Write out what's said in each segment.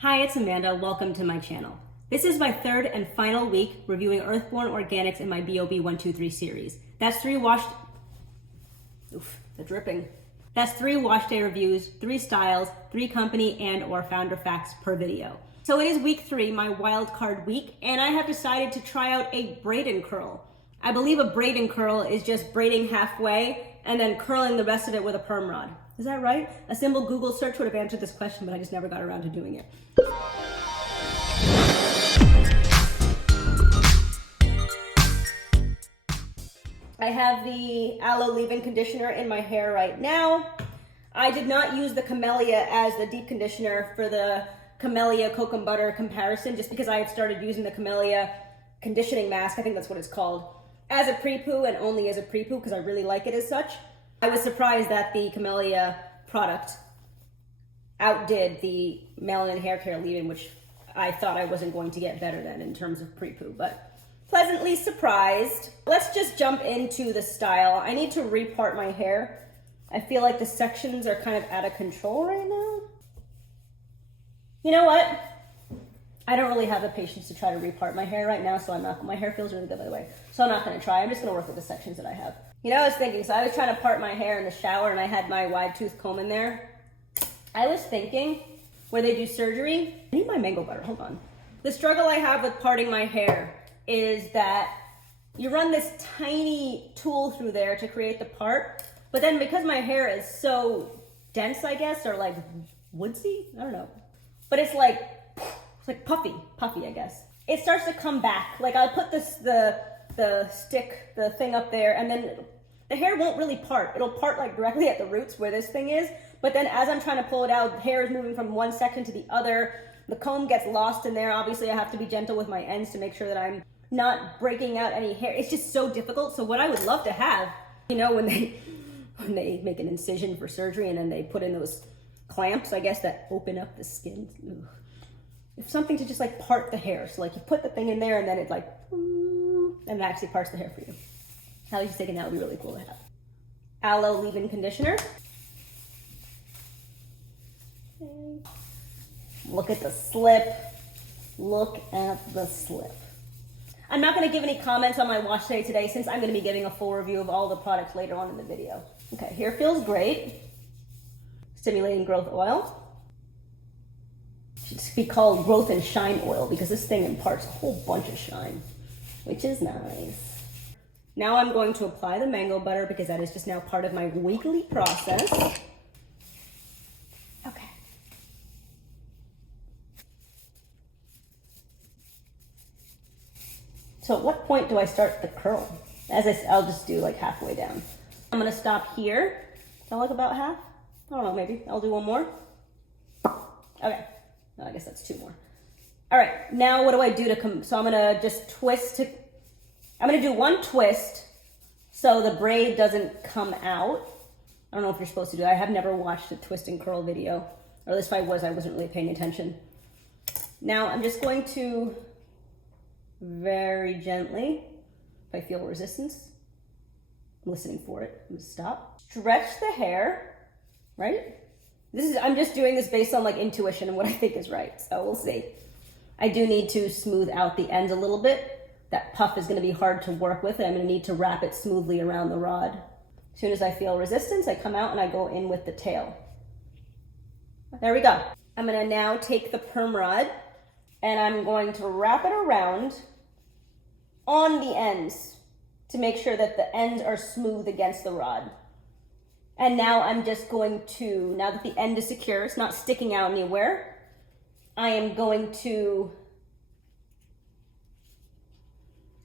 Hi, it's Amanda. Welcome to my channel. This is my third and final week reviewing EarthBorn Organics in my BoB123 series. That's three wash day reviews, 3 styles, 3 company and or founder facts per video. So it is week 3, my wild card week, and I have decided to try out a braid and curl. I believe a braid and curl is just braiding halfway and then curling the rest of it with a perm rod. Is that right? A simple Google search would have answered this question, but I just never got around to doing it. I have the aloe leave-in conditioner in my hair right now. I did not use the camellia as the deep conditioner for the camellia cocoa butter comparison, just because I had started using the camellia conditioning mask, I think that's what it's called, as a Prepoo and only as a Prepoo because I really like it as such. I was surprised that the camellia product outdid the melanin hair care leave-in, which I thought I wasn't going to get better than in terms of Prepoo, but pleasantly surprised. Let's just jump into the style. I need to repart my hair. I feel like the sections are kind of out of control right now. You know what? I don't really have the patience to try to repart my hair right now, so I'm not. My hair feels really good, by the way, so I'm not going to try. I'm just going to work with the sections that I have. You know, I was thinking, so I was trying to part my hair in the shower and I had my wide tooth comb in there. I was thinking, where they do surgery, I need my mango butter, hold on. The struggle I have with parting my hair is that you run this tiny tool through there to create the part, but then because my hair is so dense, I guess, or like woodsy, I don't know. But it's like puffy, I guess. It starts to come back. Like I'll put the stick, the thing up there, and then the hair won't really part. It'll part like directly at the roots where this thing is, but then as I'm trying to pull it out, the hair is moving from one section to the other. The comb gets lost in there. Obviously I have to be gentle with my ends to make sure that I'm not breaking out any hair. It's just so difficult. So what I would love to have, you know, when they make an incision for surgery and then they put in those clamps, I guess, that open up the skin. Ugh. If something to just like part the hair. So like you put the thing in there and then it like, and it actually parts the hair for you. I was just thinking that would be really cool to have. Aloe leave-in conditioner. Okay. Look at the slip. Look at the slip. I'm not going to give any comments on my wash day today since I'm going to be giving a full review of all the products later on in the video. Okay, hair feels great. Stimulating growth oil. It should be called growth and shine oil because this thing imparts a whole bunch of shine, which is nice. Now I'm going to apply the mango butter because that is just now part of my weekly process. Okay. So at what point do I start the curl? I'll just do like halfway down. I'm gonna stop here. Is that like about half? I don't know, maybe. I'll do one more. Okay. No, I guess that's 2 more. All right, now what do I do to come? So I'm gonna just twist I'm gonna do 1 twist so the braid doesn't come out. I don't know if you're supposed to do that. I have never watched a twist and curl video, or at least if I wasn't really paying attention. Now I'm just going to very gently, if I feel resistance, I'm listening for it, I'm gonna stop. Stretch the hair, right? I'm just doing this based on like intuition and what I think is right, so we'll see. I do need to smooth out the ends a little bit. That puff is gonna be hard to work with, and I'm gonna need to wrap it smoothly around the rod. As soon as I feel resistance, I come out and I go in with the tail. There we go. I'm gonna now take the perm rod and I'm going to wrap it around on the ends to make sure that the ends are smooth against the rod. And now I'm just going to, now that the end is secure, it's not sticking out anywhere, I am going to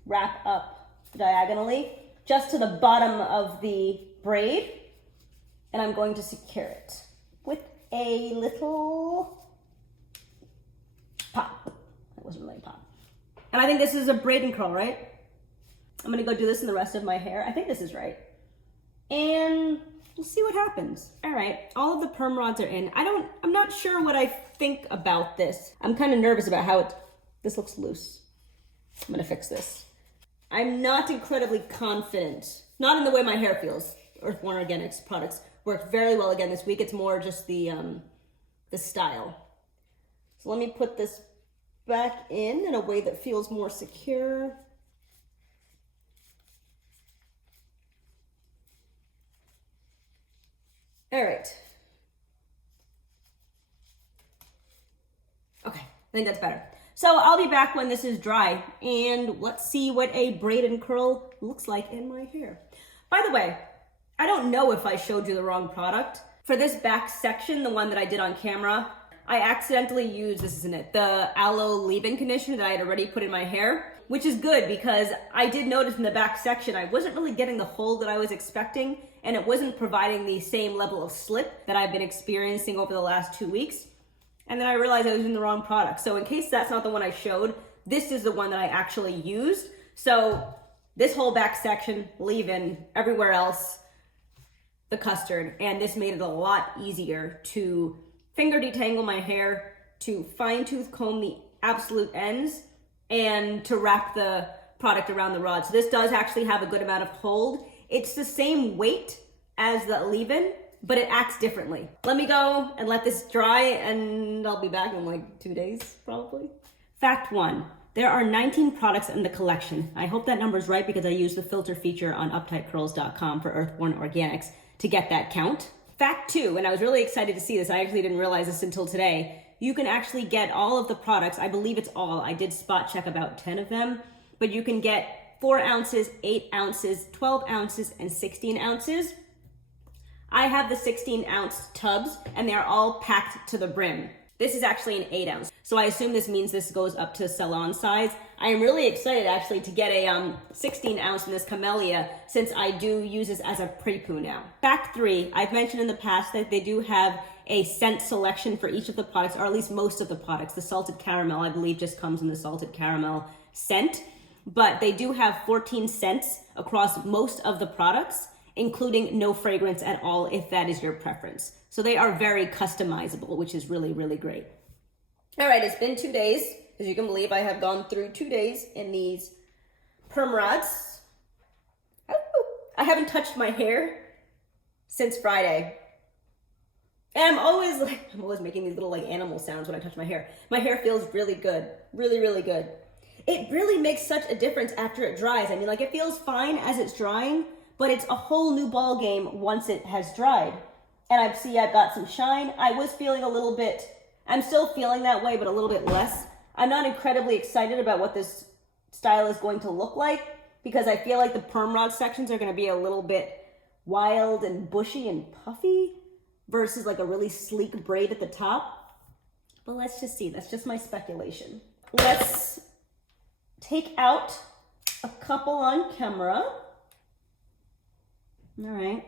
wrap up diagonally just to the bottom of the braid, and I'm going to secure it with a little pop. That wasn't really a pop. And I think this is a braid and curl, right? I'm gonna go do this in the rest of my hair. I think this is right. And we'll see what happens. All right, all of the perm rods are in. I'm not sure what I think about this. I'm kind of nervous about how this looks loose. I'm gonna fix this. I'm not incredibly confident, not in the way my hair feels. EarthBorn Organics products worked very well again this week. It's more just the style. So let me put this back in a way that feels more secure. All right. Okay, I think that's better. So I'll be back when this is dry, and let's see what a braid and curl looks like in my hair. By the way, I don't know if I showed you the wrong product. For this back section, the one that I did on camera, I accidentally used, this isn't it, the aloe leave-in conditioner that I had already put in my hair, which is good because I did notice in the back section I wasn't really getting the hold that I was expecting, and it wasn't providing the same level of slip that I've been experiencing over the last 2 weeks. And then I realized I was using the wrong product. So in case that's not the one I showed, this is the one that I actually used. So this whole back section, leave-in, everywhere else, the custard. And this made it a lot easier to finger detangle my hair, to fine tooth comb the absolute ends, and to wrap the product around the rod. So this does actually have a good amount of hold. It's the same weight as the leave-in, but it acts differently. Let me go and let this dry, and I'll be back in like 2 days, probably. Fact 1, there are 19 products in the collection. I hope that number's right because I used the filter feature on uptightcurls.com for EarthBorn Organics to get that count. Fact 2, and I was really excited to see this, I actually didn't realize this until today, you can actually get all of the products, I believe it's all, I did spot check about 10 of them, but you can get 4 ounces, 8 ounces, 12 ounces, and 16 ounces. I have the 16 ounce tubs and they're all packed to the brim. This is actually an 8 ounce. So I assume this means this goes up to salon size. I am really excited actually to get a 16 ounce in this camellia since I do use this as a Prepoo now. Fact 3, I've mentioned in the past that they do have a scent selection for each of the products, or at least most of the products. The salted caramel, I believe, just comes in the salted caramel scent, but they do have 14 scents across most of the products, including no fragrance at all if that is your preference. So they are very customizable, which is really, really great. All right, it's been 2 days. As you can believe, I have gone through 2 days in these perm rods. I haven't touched my hair since Friday. And I'm always making these little like animal sounds when I touch my hair. My hair feels really good, really, really good. It really makes such a difference after it dries. I mean, like it feels fine as it's drying, but it's a whole new ball game once it has dried. And I've got some shine. I was feeling a little bit, I'm still feeling that way, but a little bit less. I'm not incredibly excited about what this style is going to look like because I feel like the perm rod sections are going to be a little bit wild and bushy and puffy versus like a really sleek braid at the top. But let's just see, that's just my speculation. Let's take out a couple on camera. All right.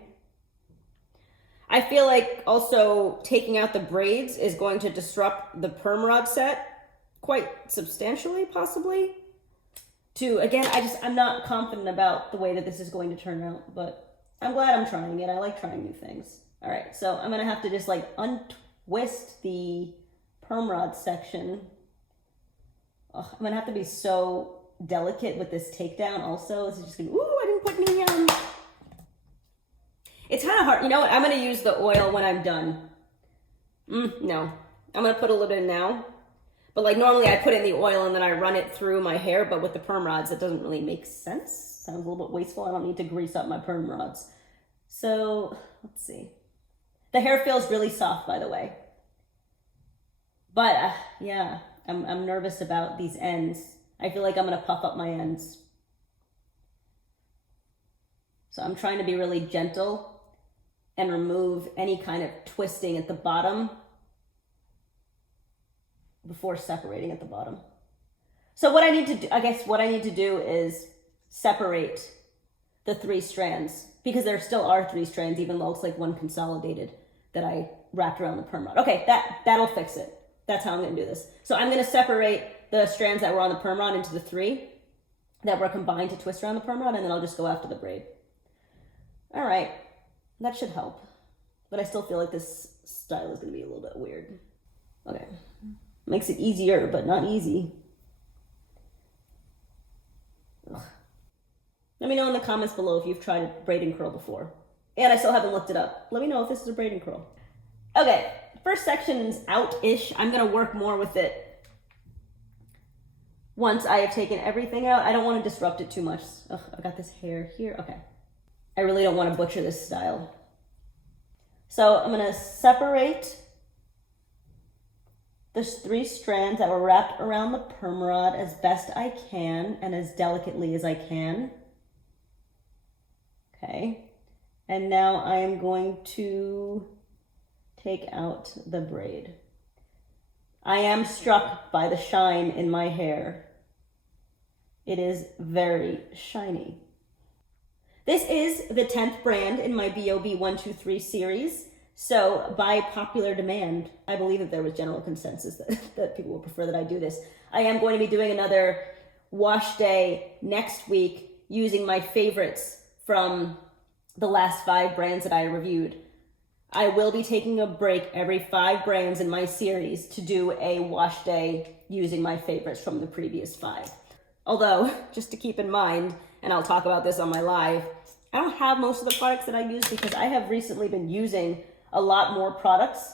I feel like also taking out the braids is going to disrupt the perm rod set quite substantially, possibly. Again, I'm not confident about the way that this is going to turn out, but I'm glad I'm trying it. I like trying new things. All right, so I'm gonna have to just like untwist the perm rod section. Ugh, I'm gonna have to be so delicate with this takedown also. This is just gonna, ooh, I didn't put any, it's kind of hard. You know what? I'm going to use the oil when I'm done. No. I'm going to put a little bit in now. But like normally I put in the oil and then I run it through my hair. But with the perm rods, it doesn't really make sense. Sounds a little bit wasteful. I don't need to grease up my perm rods. So let's see. The hair feels really soft, by the way. But yeah, I'm nervous about these ends. I feel like I'm going to puff up my ends. So I'm trying to be really gentle and remove any kind of twisting at the bottom before separating at the bottom. So what I need to do, I guess what I need to do is separate the 3 strands because there still are 3 strands, even though it's like one consolidated that I wrapped around the perm rod. Okay, that'll fix it. That's how I'm gonna do this. So I'm gonna separate the strands that were on the perm rod into the 3 that were combined to twist around the perm rod, and then I'll just go after the braid. All right, that should help. But I still feel like this style is gonna be a little bit weird. Okay, makes it easier, but not easy. Ugh. Let me know in the comments below if you've tried a braid and curl before. And I still haven't looked it up. Let me know if this is a braid and curl. Okay, first section's out-ish. I'm gonna work more with it once I have taken everything out. I don't want to disrupt it too much. Ugh, I got this hair here. Okay. I really don't want to butcher this style. So I'm gonna separate there's 3 strands that were wrapped around the perm rod as best I can and as delicately as I can. Okay. And now I am going to take out the braid. I am struck by the shine in my hair. It is very shiny. This is the 10th brand in my BoB123 series. So by popular demand, I believe that there was general consensus that people would prefer that I do this. I am going to be doing another wash day next week using my favorites from the last 5 brands that I reviewed. I will be taking a break every 5 brands in my series to do a wash day using my favorites from the previous 5. Although, just to keep in mind, and I'll talk about this on my live, I don't have most of the products that I use because I have recently been using a lot more products.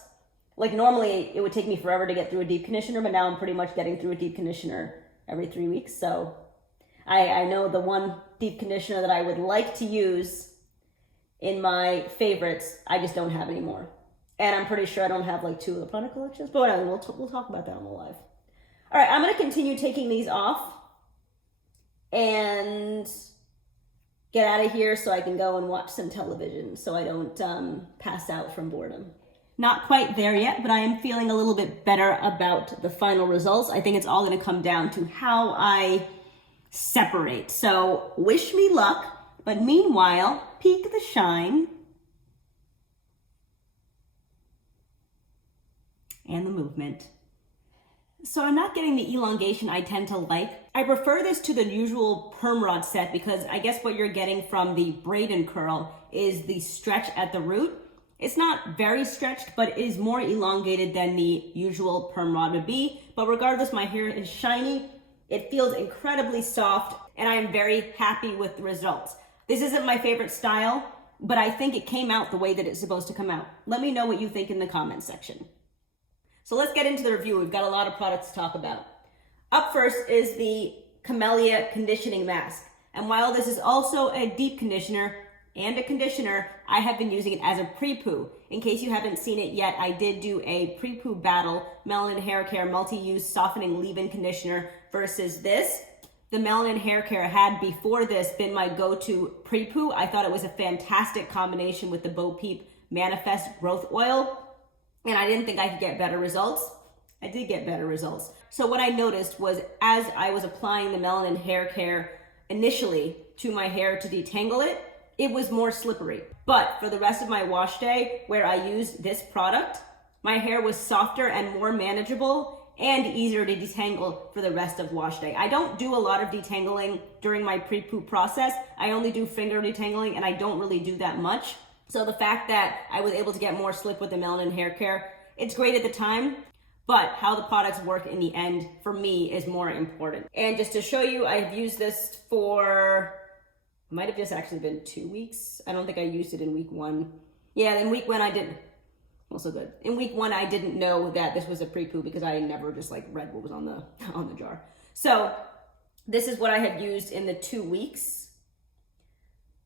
Like normally it would take me forever to get through a deep conditioner, but now I'm pretty much getting through a deep conditioner every 3 weeks. So I know the one deep conditioner that I would like to use in my favorites, I just don't have anymore. And I'm pretty sure I don't have like 2 of the product collections, but whatever, we'll talk about that on the live. All right, I'm gonna continue taking these off and get out of here so I can go and watch some television so I don't pass out from boredom. Not quite there yet, but I am feeling a little bit better about the final results. I think it's all gonna come down to how I separate. So wish me luck, but meanwhile, peek the shine and the movement. So I'm not getting the elongation I tend to like. I prefer this to the usual perm rod set because I guess what you're getting from the braid and curl is the stretch at the root. It's not very stretched, but it is more elongated than the usual perm rod would be. But regardless, my hair is shiny. It feels incredibly soft, and I am very happy with the results. This isn't my favorite style, but I think it came out the way that it's supposed to come out. Let me know what you think in the comments section. So let's get into the review. We've got a lot of products to talk about. Up first is the Camellia Conditioning Mask. And while this is also a deep conditioner and a conditioner, I have been using it as a Prepoo. In case you haven't seen it yet, I did do a Prepoo Battle Melanin Hair Care Multi-Use Softening Leave-In Conditioner versus this. The Melanin Hair Care had before this been my go-to Prepoo. I thought it was a fantastic combination with the BoB Manifest Growth Oil. And I didn't think I could get better results. I did get better results. So what I noticed was as I was applying the Melanin Hair Care initially to my hair to detangle it, it was more slippery. But for the rest of my wash day where I used this product, my hair was softer and more manageable and easier to detangle for the rest of wash day. I don't do a lot of detangling during my Prepoo process. I only do finger detangling and I don't really do that much. So the fact that I was able to get more slip with the Melanin Hair Care, it's great at the time, but how the products work in the end for me is more important. And just to show you, I've used this for, might have just actually been 2 weeks. I don't think I used it in week 1. Yeah, in week 1 I didn't, also good. In week 1 I didn't know that this was a Prepoo because I never just like read what was on the jar. So this is what I have used in the 2 weeks.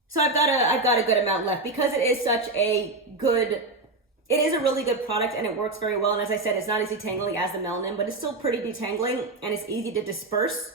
So I've got a good amount left because it is such a good, it is a really good product and it works very well. And as I said, it's not as detangling as the melanin, but it's still pretty detangling and it's easy to disperse.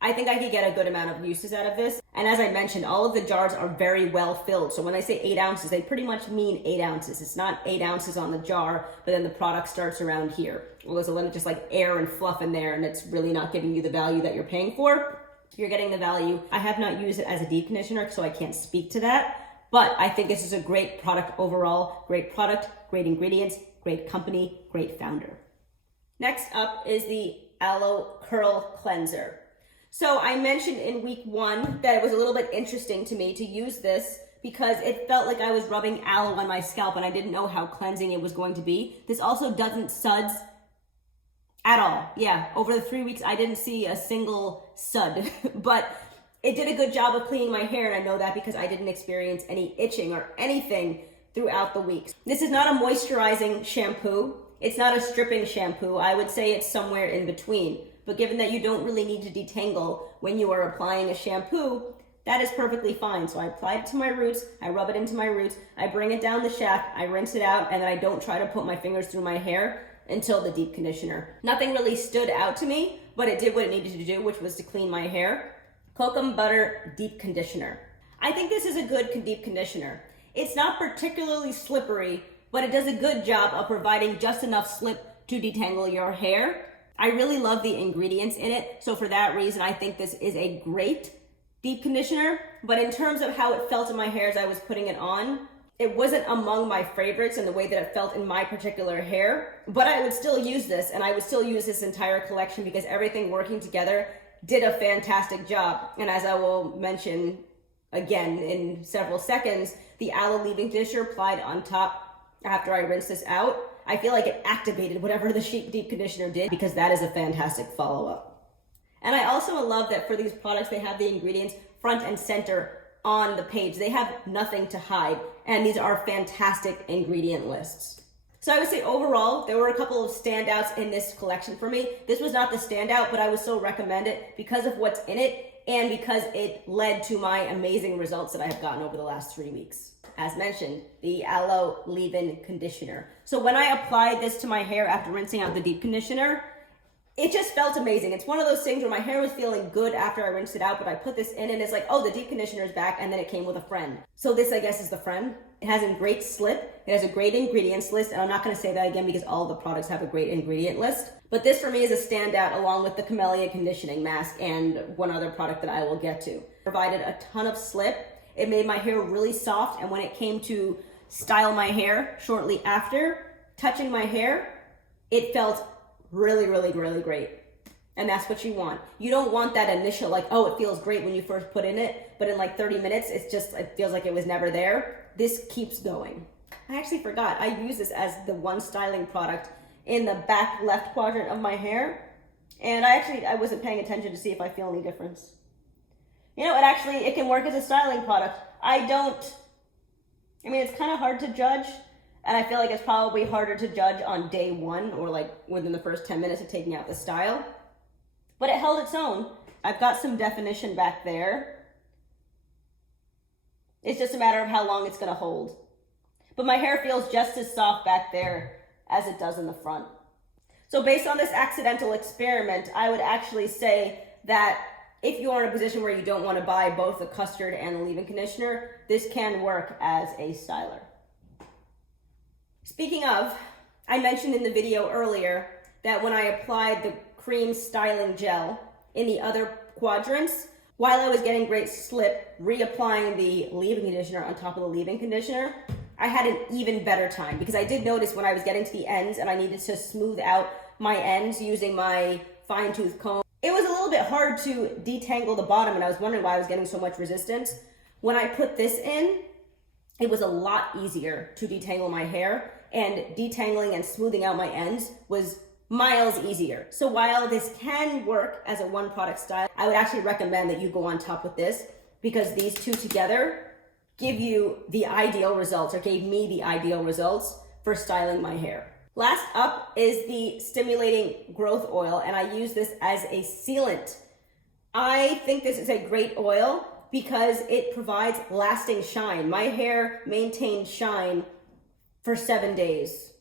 I think I could get a good amount of uses out of this. And as I mentioned, all of the jars are very well filled. So when I say 8 ounces, they pretty much mean 8 ounces. It's not 8 ounces on the jar, but then the product starts around here. Well, there's a lot of just like air and fluff in there and it's really not giving you the value that you're paying for. You're getting the value. I have not used it as a deep conditioner, so I can't speak to that. But I think this is a great product overall. Great product, great ingredients, great company, great founder. Next up is the Aloe Curl Cleanser. So I mentioned in week 1 that it was a little bit interesting to me to use this because it felt like I was rubbing aloe on my scalp and I didn't know how cleansing it was going to be. This also doesn't suds at all. Yeah, over the 3 weeks, I didn't see a single sud, but it did a good job of cleaning my hair, and I know that because I didn't experience any itching or anything throughout the weeks. This is not a moisturizing shampoo. It's not a stripping shampoo. I would say it's somewhere in between. But given that you don't really need to detangle when you are applying a shampoo, that is perfectly fine. So I apply it to my roots, I rub it into my roots, I bring it down the shaft, I rinse it out, and then I don't try to put my fingers through my hair until the deep conditioner. Nothing really stood out to me, but it did what it needed to do, which was to clean my hair. Cocoa Butter Deep Conditioner. I think this is a good deep conditioner. It's not particularly slippery, but it does a good job of providing just enough slip to detangle your hair. I really love the ingredients in it, so for that reason, I think this is a great deep conditioner. But in terms of how it felt in my hair as I was putting it on, it wasn't among my favorites in the way that it felt in my particular hair, but I would still use this, and I would still use this entire collection because everything working together did a fantastic job. And as I will mention again in several seconds, the aloe leave-in conditioner applied on top after I rinsed this out, I feel like it activated whatever the Sheet Deep Conditioner did, because that is a fantastic follow-up. And I also love that for these products, they have the ingredients front and center on the page. They have nothing to hide, and these are fantastic ingredient lists. So I would say overall, there were a couple of standouts in this collection for me. This was not the standout, but I would still recommend it because of what's in it and because it led to my amazing results that I have gotten over the last 3 weeks. As mentioned, the aloe leave-in conditioner. So when I applied this to my hair after rinsing out the deep conditioner, it just felt amazing. It's one of those things where my hair was feeling good after I rinsed it out, but I put this in and it's like, oh, the deep conditioner is back, and then it came with a friend. So this, I guess, is the friend. It has a great slip. It has a great ingredients list, and I'm not going to say that again because all of the products have a great ingredient list. But this for me is a standout along with the Camellia conditioning mask and one other product that I will get to. Provided a ton of slip. It made my hair really soft, and when it came to style my hair shortly after touching my hair, it felt really, really, really great. And that's what you want. You don't want that initial, like, oh, it feels great when you first put in it, but in like 30 minutes, it feels like it was never there. This keeps going. I actually forgot. I use this as the one styling product in the back left quadrant of my hair. And I wasn't paying attention to see if I feel any difference. You know, it can work as a styling product. It's kind of hard to judge. And I feel like it's probably harder to judge on day one or like within the first 10 minutes of taking out the style. But it held its own. I've got some definition back there. It's just a matter of how long it's going to hold. But my hair feels just as soft back there as it does in the front. So based on this accidental experiment, I would actually say that if you are in a position where you don't want to buy both the custard and the leave-in conditioner, this can work as a styler. Speaking of, I mentioned in the video earlier that when I applied the cream styling gel in the other quadrants, while I was getting great slip, reapplying the leave-in conditioner on top of the leave-in conditioner, I had an even better time because I did notice when I was getting to the ends and I needed to smooth out my ends using my fine-tooth comb, it was a little bit hard to detangle the bottom, and I was wondering why I was getting so much resistance. When I put this in, it was a lot easier to detangle my hair, and detangling and smoothing out my ends was miles easier. So while this can work as a one product style, I would actually recommend that you go on top with this because these two together give you the ideal results, or gave me the ideal results for styling my hair. Last up is the Stimulating Growth Oil, and I use this as a sealant. I think this is a great oil because it provides lasting shine. My hair maintained shine for 7 days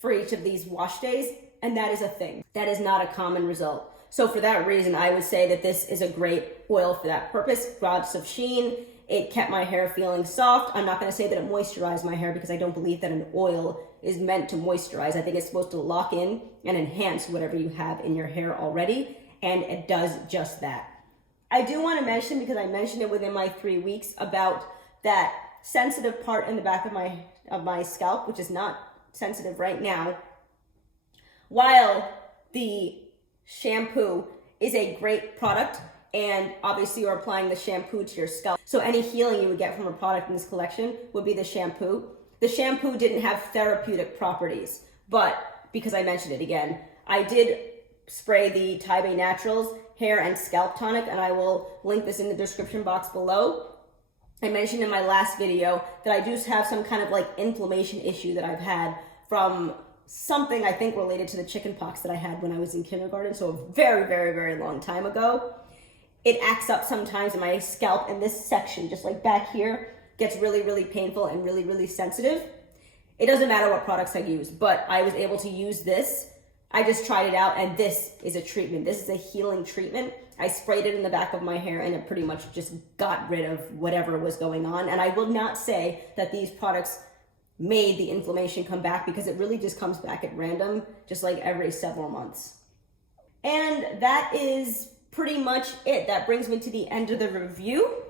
for each of these wash days, and that is a thing. That is not a common result. So for that reason, I would say that this is a great oil for that purpose. Lots of sheen. It kept my hair feeling soft. I'm not going to say that it moisturized my hair because I don't believe that an oil is meant to moisturize. I think it's supposed to lock in and enhance whatever you have in your hair already, and it does just that. I do want to mention, because I mentioned it within my 3 weeks, about that sensitive part in the back of my scalp, which is not sensitive right now. While the shampoo is a great product, and obviously you're applying the shampoo to your scalp, so any healing you would get from a product in this collection would be the shampoo. The shampoo didn't have therapeutic properties, but because I mentioned it again, I did spray the Taibe Naturals hair and scalp tonic, and I will link this in the description box below. I mentioned in my last video that I do have some kind of like inflammation issue that I've had from something I think related to the chicken pox that I had when I was in kindergarten, so a very, very, very long time ago. It acts up sometimes in my scalp, and this section, just like back here, gets really, really painful and really, really sensitive. It doesn't matter what products I use, but I was able to use this. I just tried it out, and this is a treatment. This is a healing treatment. I sprayed it in the back of my hair, and it pretty much just got rid of whatever was going on. And I will not say that these products made the inflammation come back, because it really just comes back at random, just like every several months. And that is pretty much it. That brings me to the end of the review.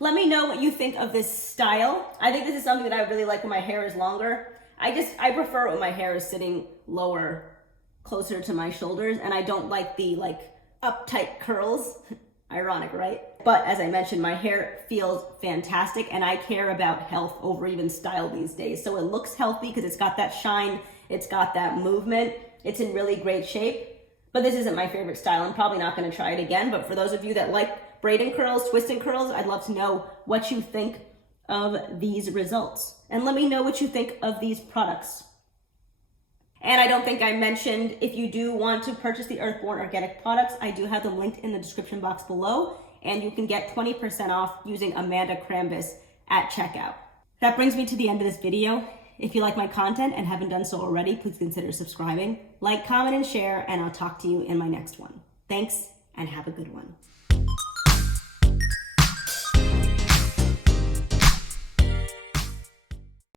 Let me know what you think of this style. I think this is something that I really like when my hair is longer. I prefer it when my hair is sitting lower, closer to my shoulders, and I don't like the uptight curls. Ironic, right? But as I mentioned, my hair feels fantastic, and I care about health over even style these days. So it looks healthy because it's got that shine, it's got that movement, it's in really great shape. But this isn't my favorite style. I'm probably not going to try it again. But for those of you that like braiding curls, twisting curls, I'd love to know what you think of these results. And let me know what you think of these products. And I don't think I mentioned, if you do want to purchase the EarthBorn Organic products, I do have them linked in the description box below, and you can get 20% off using Amanda Crambus at checkout. That brings me to the end of this video. If you like my content and haven't done so already, please consider subscribing. Like, comment, and share, and I'll talk to you in my next one. Thanks, and have a good one.